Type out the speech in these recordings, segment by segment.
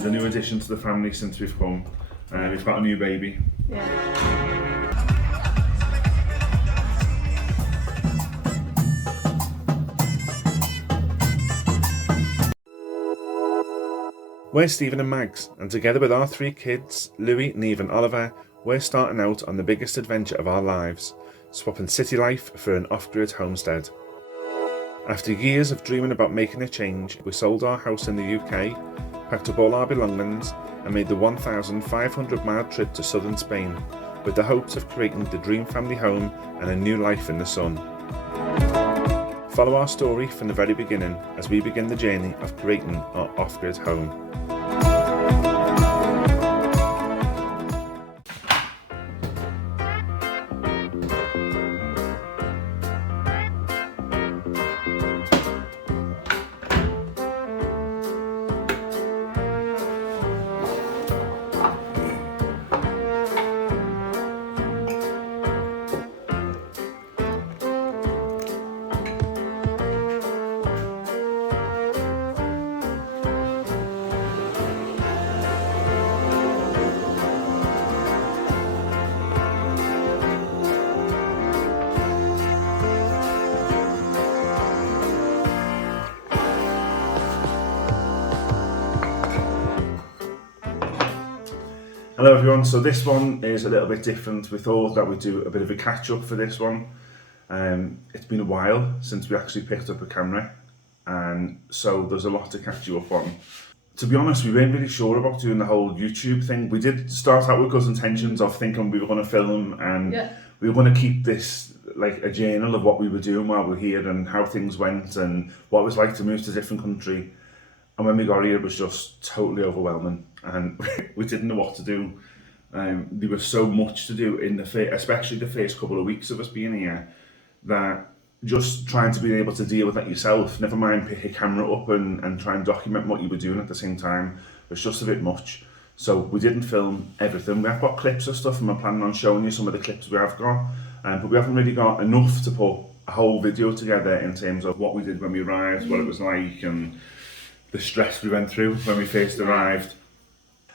there's a new addition to the family since we've come. We've got a new baby. Yeah. We're Stephen and Mags, and together with our 3 kids, Louis, Neve and Oliver, we're starting out on the biggest adventure of our lives, swapping city life for an off-grid homestead. After years of dreaming about making a change, we sold our house in the UK, packed up all our belongings and made the 1,500-mile trip to southern Spain, with the hopes of creating the dream family home and a new life in the sun. Follow our story from the very beginning as we begin the journey of creating our off-grid home. Hello everyone, so this one is a little bit different. We thought that we'd do a bit of a catch up for this one. It's been a while since we actually picked up a camera, and so there's a lot to catch you up on. To be honest, we weren't really sure about doing the whole YouTube thing. We did start out with good intentions of thinking we were going to film and we were going to keep this like a journal of what we were doing while we were here and how things went and what it was like to move to a different country. And when we got here, it was just totally overwhelming, and we didn't know what to do. There was so much to do in especially the first couple of weeks of us being here, that just trying to be able to deal with that yourself, never mind pick a camera up and try and document what you were doing at the same time, was just a bit much. So we didn't film everything. We have got clips of stuff and we're planning on showing you some of the clips we have got, but we haven't really got enough to put a whole video together in terms of what we did when we arrived, what it was like, and the stress we went through when we first arrived.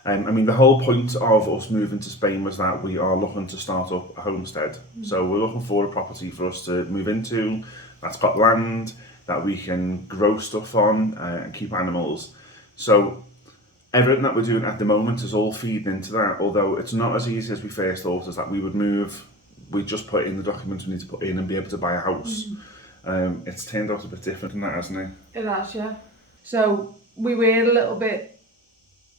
I mean, the whole point of us moving to Spain was that we are looking to start up a homestead. So we're looking for a property for us to move into that's got land that we can grow stuff on and keep animals. So everything that we're doing at the moment is all feeding into that, although it's not as easy as we first thought, is that we would move, we just put in the documents we need to put in and be able to buy a house. It's turned out a bit different than that, hasn't it? It has, yeah. So we were a little bit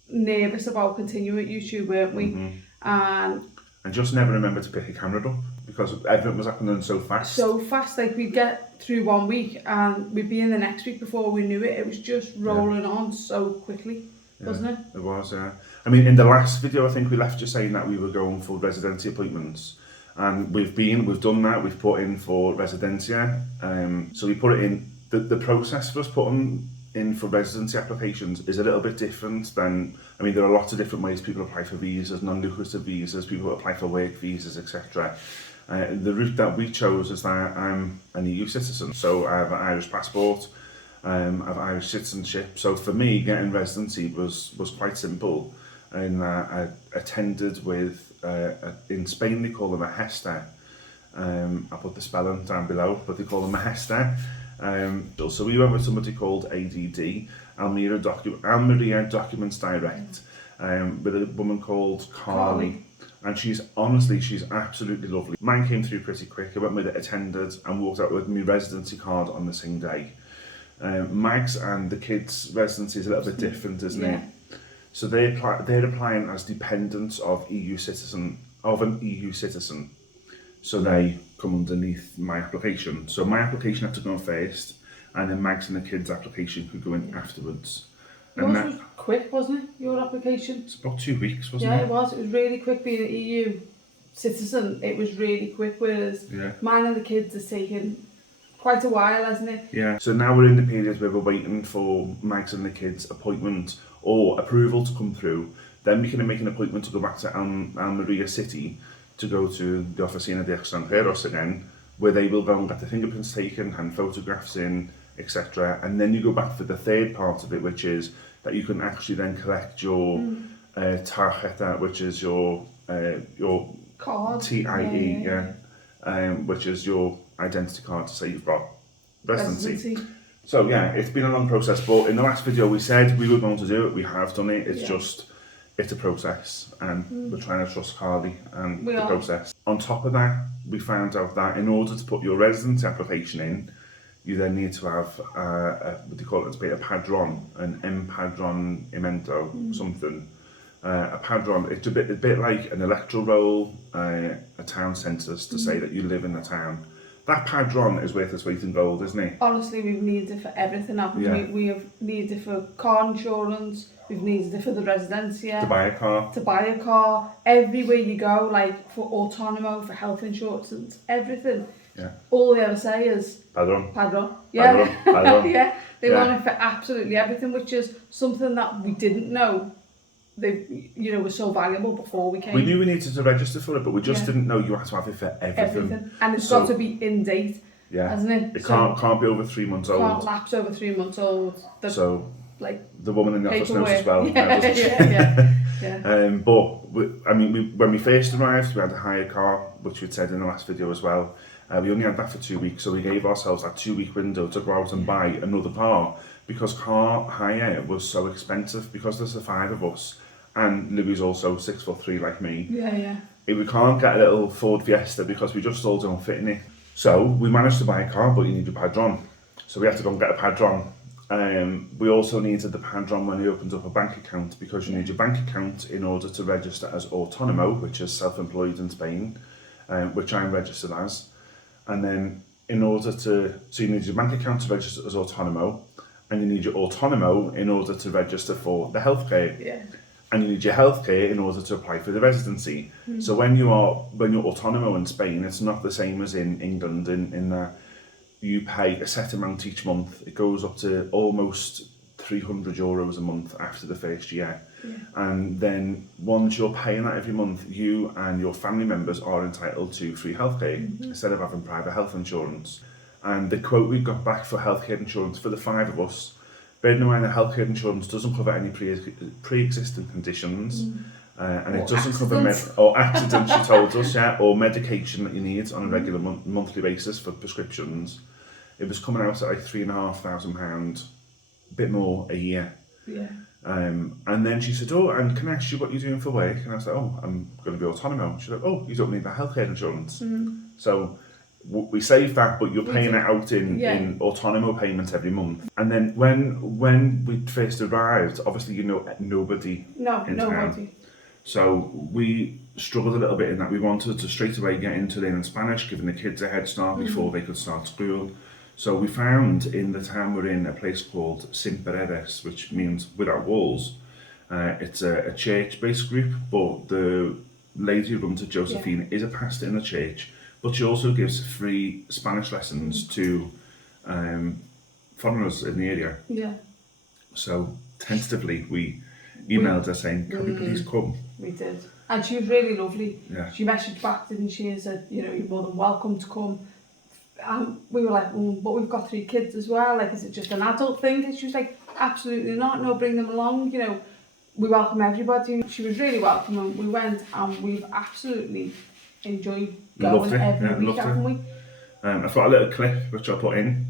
nervous about continuing YouTube, weren't we? And just never remember to pick a camera up because everything was happening so fast. So fast, like we'd get through 1 week and we'd be in the next week before we knew it. It was just rolling on so quickly, wasn't it? It was, yeah. I mean, in the last video, I think we left you saying that we were going for residency appointments. And we've done that, we've put in for residencia. So we put it in, the process for us putting in for residency applications is a little bit different than, I mean, there are lots of different ways people apply for visas, non-lucrative visas, people apply for work visas, etc. The route that we chose is that I'm an EU citizen, so I have an Irish passport, I have Irish citizenship. So for me, getting residency was quite simple, and I attended with, in Spain they call them a hester. I'll put the spelling down below, but they call them a hester. So we went with somebody called ADD, Almeria Documents Direct, with a woman called Carly. And she's absolutely lovely. Mine came through pretty quick. I went with it, attended, and walked out with my residency card on the same day. Mags and the kids' residency is a little bit different, isn't it? So they're applying as dependents of an EU citizen. So they come underneath my application. So my application had to go first, and then Mags and the kids' application could go in afterwards. And yours was quick, wasn't it, your application? It's about 2 weeks, wasn't it? Yeah, it was. It was really quick being an EU citizen. It was really quick, whereas mine and the kids has taken quite a while, hasn't it? Yeah. So now we're in the period where we're waiting for Mags and the kids' appointment or approval to come through. Then we can make an appointment to go back to Almeria City to go to the Oficina de Extranjeros again, where they will go and get the fingerprints taken, hand photographs in, etc. And then you go back for the third part of it, which is that you can actually then collect your tarjeta, which is your card. TIE, which is your identity card to say you've got residency. So yeah, it's been a long process, but in the last video we said we were going to do it, we have done it, it's a process, and we're trying to trust Carly and the process. On top of that, we found out that in order to put your residency application in, you then need to have what do you call it, a padron, an empadronamiento, something. A padron, it's a bit like an electoral roll, a town census to say that you live in the town. That padron is worth its weight in gold, isn't it? Honestly, we've needed it for everything, haven't we? We have needed it for car insurance, we've needed it for the residency. To buy a car. To buy a car. Everywhere you go, like for autonomo, for health insurance, everything. Yeah. All they ever say is... Padron. Yeah. Padron. Yeah. They want it for absolutely everything, which is something that we didn't know. They, was so valuable before we came. We knew we needed to register for it, but we just didn't know you had to have it for everything. And it's got to be in date, hasn't it? It can't be over 3 months old. Can't lapse over 3 months old. So, like, the woman in the office knows as well. Yeah. But when we first arrived, we had a hire car, which we'd said in the last video as well. We only had that for 2 weeks, so we gave ourselves that 2-week window to go out and buy another car, because car hire was so expensive, because there's the 5 of us. And Louis also 6'3" like me. Yeah. We can't get a little Ford Fiesta because we just all don't fit in it. So we managed to buy a car, but you need a padron. So we had to go and get a padron. We also needed the padron when we opened up a bank account, because you need your bank account in order to register as autonomo, which is self-employed in Spain, which I'm registered as. And then so you need your bank account to register as autonomo, and you need your autonomo in order to register for the healthcare. Yeah. And you need your healthcare in order to apply for the residency. So when you're autonomo in Spain, it's not the same as in England, in that you pay a set amount each month. It goes up to almost €300 a month after the first year. And then once you're paying that every month, you and your family members are entitled to free healthcare instead of having private health insurance. And the quote we got back for healthcare insurance for the 5 of us, bearing in mind that healthcare insurance doesn't cover any pre-existing conditions, and it doesn't cover accidents, she told us, or medication that you need on a regular monthly basis for prescriptions. It was coming out at like £3,500, a bit more a year. Yeah. And then she said, and can I ask you what you're doing for work? And I said, I'm going to be autonomo. She's like, you don't need that healthcare insurance. So we saved that, but you're paying it out in autonomo payments every month. And then when we first arrived, obviously nobody in town. So we struggled a little bit in that we wanted to straight away get into learning Spanish, giving the kids a head start before they could start school. So we found in the town we're in a place called Sin Paredes, which means without walls. It's a church-based group, but the lady who runs it, Josephine, is a pastor in the church. But she also gives free Spanish lessons to foreigners in the area. Yeah. So tentatively we emailed her saying, can we please come? We did. And she was really lovely. Yeah. She messaged back, didn't she, and said, you're more than welcome to come. We were like, but we've got 3 kids as well. Like, is it just an adult thing? And she was like, absolutely not. No, bring them along. We welcome everybody. She was really welcoming. We went and we've absolutely enjoyed going every week, haven't we? I've got a little clip which I'll put in.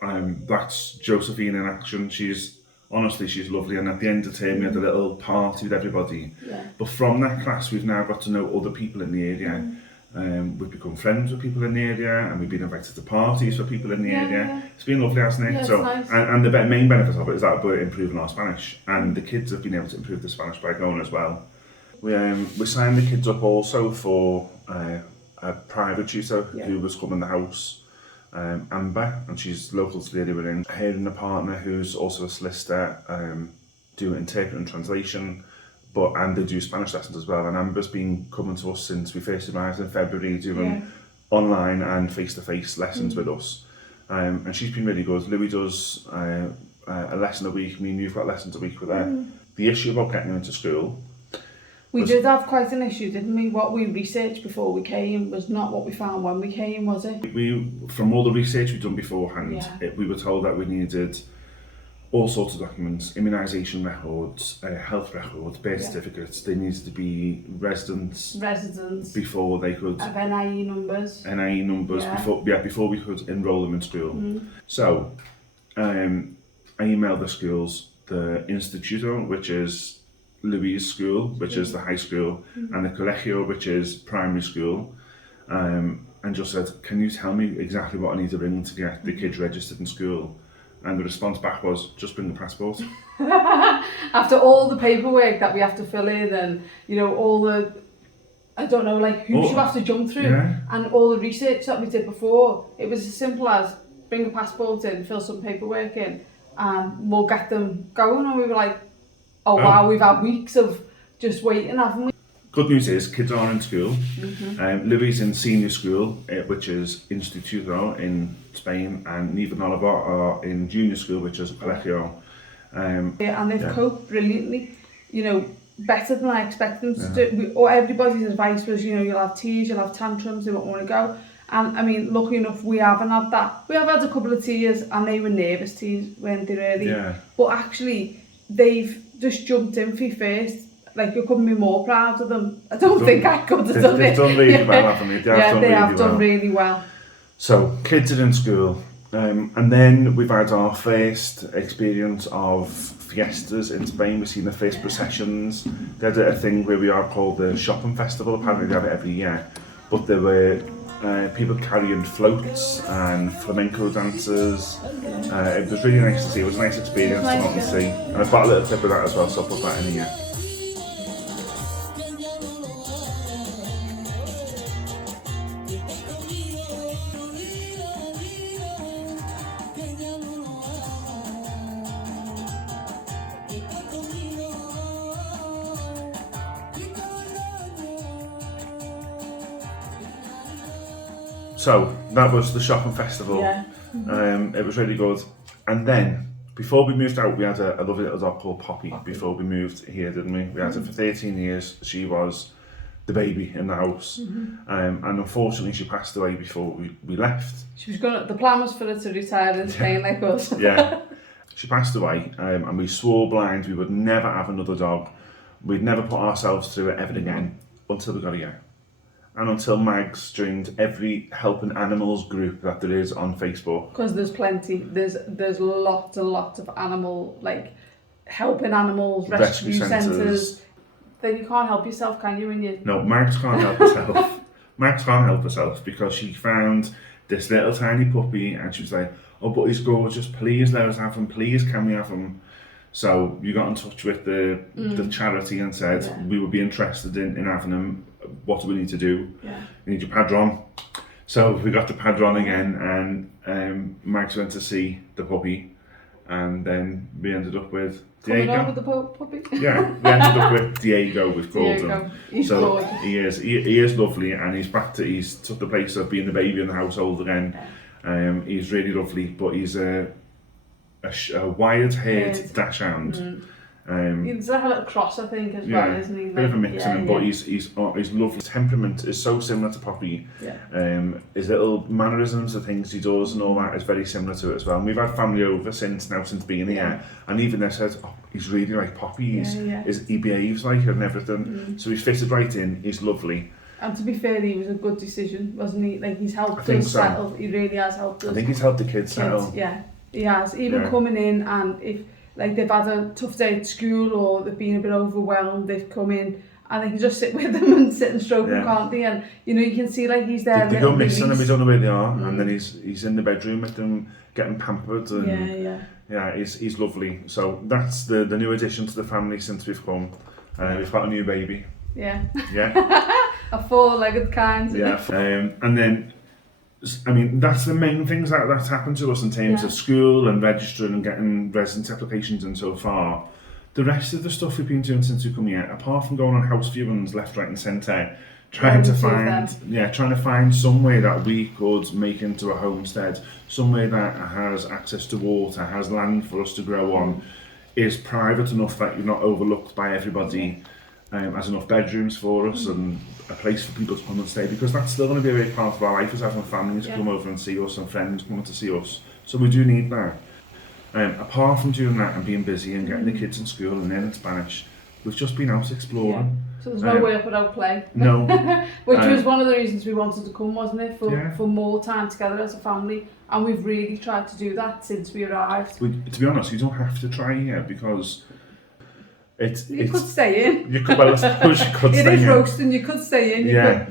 That's Josephine in action. She's lovely, and at the end of the term we had a little party with everybody. Yeah. But from that class we've now got to know other people in the area. We've become friends with people in the area, and we've been invited to parties for people in the area. Yeah. It's been lovely, hasn't it? Yeah, so, nice. and the main benefit of it is that we're improving our Spanish, and the kids have been able to improve their Spanish by going as well. We signed the kids up also for a private tutor who was coming in the house, Amber, and she's local to the area we're in. Her and a partner who's also a solicitor, do interpret and translation, and they do Spanish lessons as well. And Amber's been coming to us since we first arrived in February, doing online and face-to-face lessons with us. And she's been really good. Louis does a lesson a week. Me and you've got lessons a week with her. The issue about getting her into school, we did have quite an issue, didn't we? What we researched before we came was not what we found when we came, was it? From all the research we've done beforehand, we were told that we needed all sorts of documents, immunisation records, health records, birth certificates. They needed to be residents before they could have NIE numbers. Before we could enrol them in school. So I emailed the schools, the Instituto, which is Louise School, which is the high school, and the Colegio, which is primary school, and just said, can you tell me exactly what I need to bring to get the kids registered in school? And the response back was, just bring the passport. After all the paperwork that we have to fill in, and all the, I don't know, like hoops you have to jump through, and all the research that we did before, it was as simple as bring a passport in, fill some paperwork in, and we'll get them going. And we were like, oh wow, we've had weeks of just waiting, haven't we? Good news is kids are in school. Louis in senior school, which is Instituto in Spain, and Neve and Oliver are in junior school, which is Colegio. And they've coped brilliantly, better than I expected them to do. Everybody's advice was, you'll have tears, you'll have tantrums, they won't want to go. And I mean, lucky enough, we haven't had that. We have had a couple of tears, and they were nervous tears, weren't they, really? Yeah. But actually, they've just jumped in for you first. Like, you couldn't be more proud of them. I don't think I could have done it. They've done really well, haven't they? They have done really well. So, kids are in school. And then we've had our first experience of fiestas in Spain. We've seen the first processions. They had a thing where we are called the shopping festival. Apparently they have it every year. But there were people carrying floats and flamenco dancers. It was really nice to see. It was a nice experience to not see. And I've got a little clip of that as well, so I'll put that in here. So that was the shopping festival. It was really good. And then, before we moved out, we had a lovely little dog called Poppy. Before we moved here, didn't we? We had her for 13 years. She was the baby in the house. And unfortunately, she passed away before we left. She was the plan was for her to retire in Spain like us. She passed away, and we swore blind we would never have another dog. We'd never put ourselves through it ever again until we got here. And until Mags joined every helping animals group that there is on Facebook. Because there's plenty. There's lots and lots of animal, like helping animals, rescue centres. Then you can't help yourself, can you? When you No, Mags can't help herself. Mags can't help herself because she found this little tiny puppy and she was like, oh, but he's gorgeous. Please let us have him. Please, can we have him? So you got in touch with the charity and said we would be interested in having him. What do we need to do? You need your padron. So we got the padron again, and Max went to see the puppy, and then we ended up with Diego. Coming on with the puppy? Yeah, we ended up with Diego. We've called him. He's so gorgeous. He is lovely, and he's took the place of being the baby in the household again. He's really lovely, but he's a wired-haired dachshund. He's like a little cross, I think, as well, isn't he? Bit of a mix in him, but he's lovely. His temperament is so similar to Poppy. His little mannerisms, the things he does and all that is very similar to it as well. And we've had family over since being here, and even they said, oh, he's really like Poppy. He behaves like her and everything. So he's fitted right in. He's lovely. And to be fair, he was a good decision, wasn't he? Like, he's helped us settle. He really has helped us. I think he's helped the kids settle. Yeah, he has. Even coming in, and if like they've had a tough day at school or they've been a bit overwhelmed, they've come in and they can just sit with them and sit and stroke them, can't they? And you can see like he's there. They go missing and we don't know where they are, and then he's in the bedroom with them, getting pampered. And he's lovely. So that's the new addition to the family since we've come. We've got a new baby. A four-legged kind. And then, I mean, that's the main things that's happened to us in terms of school and registering and getting residence applications in so far. The rest of the stuff we've been doing since we come here, apart from going on house viewings left, right and centre, trying to find some way that we could make into a homestead, somewhere that has access to water, has land for us to grow on, is private enough that you're not overlooked by everybody, has enough bedrooms for us and a place for people to come and stay, because that's still going to be a big part of our life, is having families come over and see us and friends coming to see us. So we do need that. Apart from doing that and being busy and getting the kids in school and learning Spanish, we've just been out exploring. So there's no work without play. No. Which was one of the reasons we wanted to come, wasn't it? For more time together as a family. And we've really tried to do that since we arrived. To be honest, you don't have to try here because you could stay in. Well, I suppose you could stay in. It is roasting, you could stay in,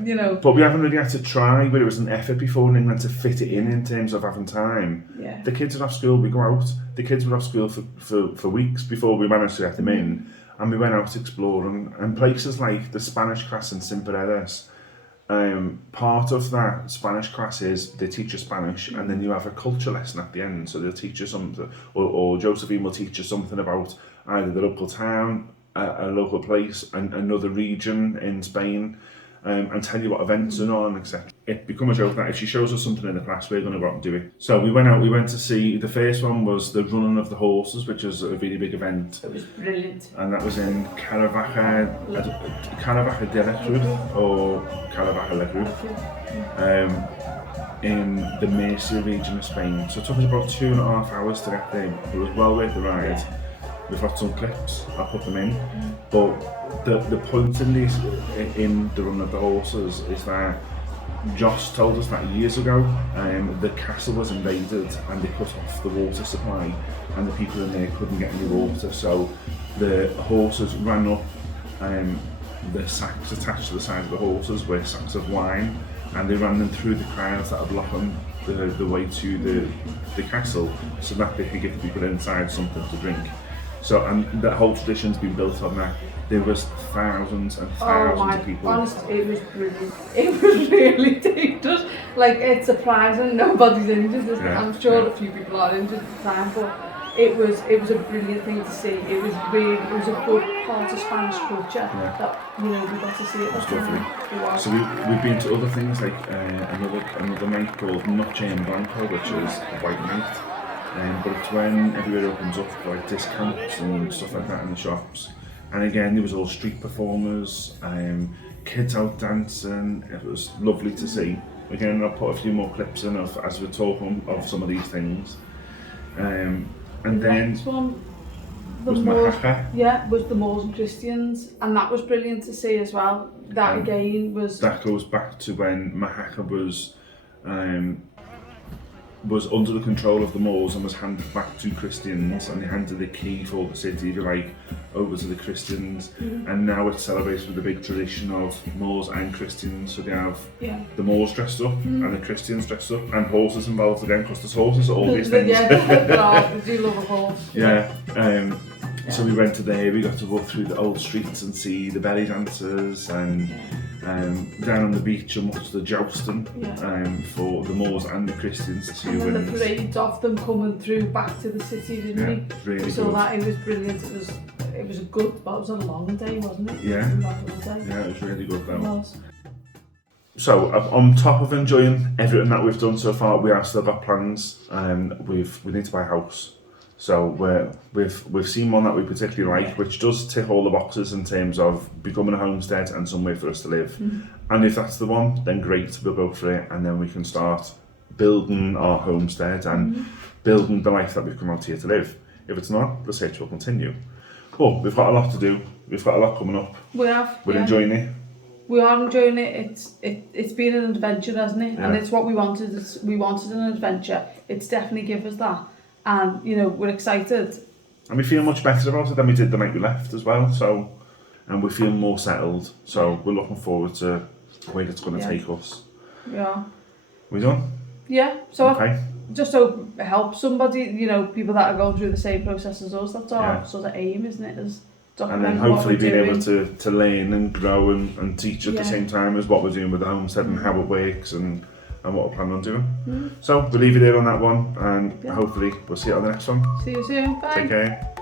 you could, But we haven't really had to try, but it was an effort before in England to fit it in terms of having time. Yeah. The kids would have school, we go out. The kids would have school for weeks before we managed to get them in. And we went out exploring. And places like the Spanish class in Simperedes, part of that Spanish class is they teach you Spanish and then you have a culture lesson at the end. So they'll teach you something, or Josephine will teach you something about either the local town, a local place, another region in Spain, and tell you what events are on, etc. It becomes a joke that if she shows us something in the class, we're going to go out and do it. So we went to see, the first one was the running of the horses, which was a really big event. It was brilliant. And that was in Caravaca de la Cruz, or Caravaca la Cruz, in the Murcia region of Spain. So it took us about 2.5 hours to get there. It was well worth the ride. We've got some clips, I'll put them in. But the point in the run of the horses is that Josh told us that years ago the castle was invaded and they cut off the water supply and the people in there couldn't get any water. So the horses ran up, the sacks attached to the side of the horses were sacks of wine, and they ran them through the crowds that are blocking the way to the castle so that they could give the people inside something to drink. So, and that whole tradition's been built on that. There was thousands and thousands of people. Honestly, it was brilliant. It was really dangerous. Like, it's surprising nobody's injured. I'm sure a few people are injured at the time, but it was a brilliant thing to see. It was a good part of Spanish culture that we got to see it. It was lovely. So we've been to other things like another night called Noche en Blanco, which is a white night. But it's when everywhere opens up for like discounts and stuff like that in the shops. And again, there was all street performers, kids out dancing. It was lovely to see. Again, I'll put a few more clips in as we're talking of some of these things. And then next one was Mahaca. Yeah, was the Moors and Christians, and that was brilliant to see as well. That again was. That goes back to when Mahaca was under the control of the Moors and was handed back to Christians, and they handed the key for the city, if you like, over to the Christians. And now it's celebrated with a big tradition of Moors and Christians. So they have the Moors dressed up and the Christians dressed up, and horses involved again, because there's horses at all these things. They do love a horse. So we went to there, we got to walk through the old streets and see the belly dancers, and down on the beach and watch the jousting for the Moors and the Christians too. And then the parades of them coming through back to the city, didn't we? Really so good. That it was brilliant. It was a good, but it was a long day, wasn't it? Yeah. It was really good though. It was. So on top of enjoying everything that we've done so far, we have still got plans. We need to buy a house. So we've seen one that we particularly like, which does tick all the boxes in terms of becoming a homestead and somewhere for us to live. And if that's the one, then great, we'll go for it, and then we can start building our homestead and building the life that we've come out here to live. If it's not, the search will continue. But we've got a lot to do. We've got a lot coming up. We have. We're enjoying it. We are enjoying it. It's been an adventure, hasn't it? And it's what we wanted. We wanted an adventure. It's definitely given us that. And, we're excited. And we feel much better about it than we did the night we left as well. So, and we feel more settled. So we're looking forward to where it's going to take us. Yeah. We done? Yeah. So okay. Just to help somebody, people that are going through the same process as us. That's our sort of aim, isn't it? And then hopefully being able to learn and grow and teach at the same time as what we're doing with the homestead and how it works and what we're planning on doing. So we'll leave you there on that one, and hopefully we'll see you on the next one. See you soon. Bye. Take care.